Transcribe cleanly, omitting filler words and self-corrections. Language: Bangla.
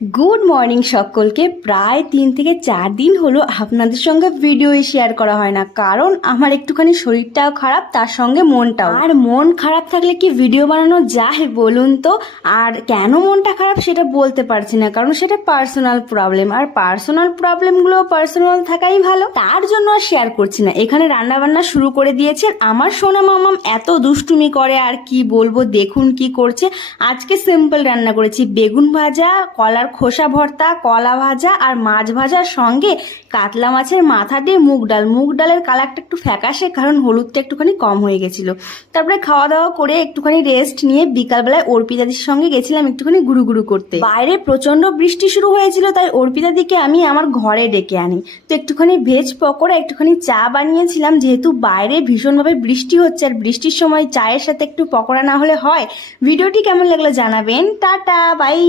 গুড মর্নিং সকলকে। প্রায় 3 থেকে 4 দিন হলো আপনাদের সঙ্গে ভিডিও শেয়ার করা হয় না, কারণ আমার একটুখানি শরীরটাও খারাপ, তার সঙ্গে মনটাও। আর মন খারাপ থাকলে কি ভিডিও বানানো যায় বলুন তো? আর কেন মনটা খারাপ সেটা বলতে পারছি না, কারণ সেটা পার্সোনাল প্রবলেম, আর পার্সোনাল প্রবলেমগুলো পার্সোনাল থাকাই ভালো, তার জন্য আর শেয়ার করছি না। এখানে রান্না বান্না শুরু করে দিয়েছেন আমার সোনা মামাম, এত দুষ্টুমি করে আর কি বলবো। দেখুন কি করছে। আজকে সিম্পল রান্না করেছি, বেগুন ভাজা, কলার খোসা ভর্তা, কলা ভাজা আর মাছ ভাজার সঙ্গে কাতলা মাছের মাথা দিয়ে মুগ ডাল। মুগ ডালের কালারটা একটু ফ্যাকাশে, কারণ হলুদটা একটুখানি কম হয়ে গেছিল। তারপরে খাওয়া দাওয়া করে একটুখানি রেস্ট নিয়ে বিকালবেলায় অর্পিতাদির সঙ্গে গেছিলাম একটুখানি গুরু গুরু করতে। বাইরে প্রচন্ড বৃষ্টি শুরু হয়েছিল, তাই অর্পিতাদিকে আমি আমার ঘরে ডেকে আনি। তো একটুখানি ভেজ পকোড়া, একটুখানি চা বানিয়েছিলাম, যেহেতু বাইরে ভীষণভাবে বৃষ্টি হচ্ছে, আর বৃষ্টির সময় চায়ের সাথে একটু পকোড়া না হলে হয়। ভিডিওটি কেমন লাগলো জানাবেন। Tata, by.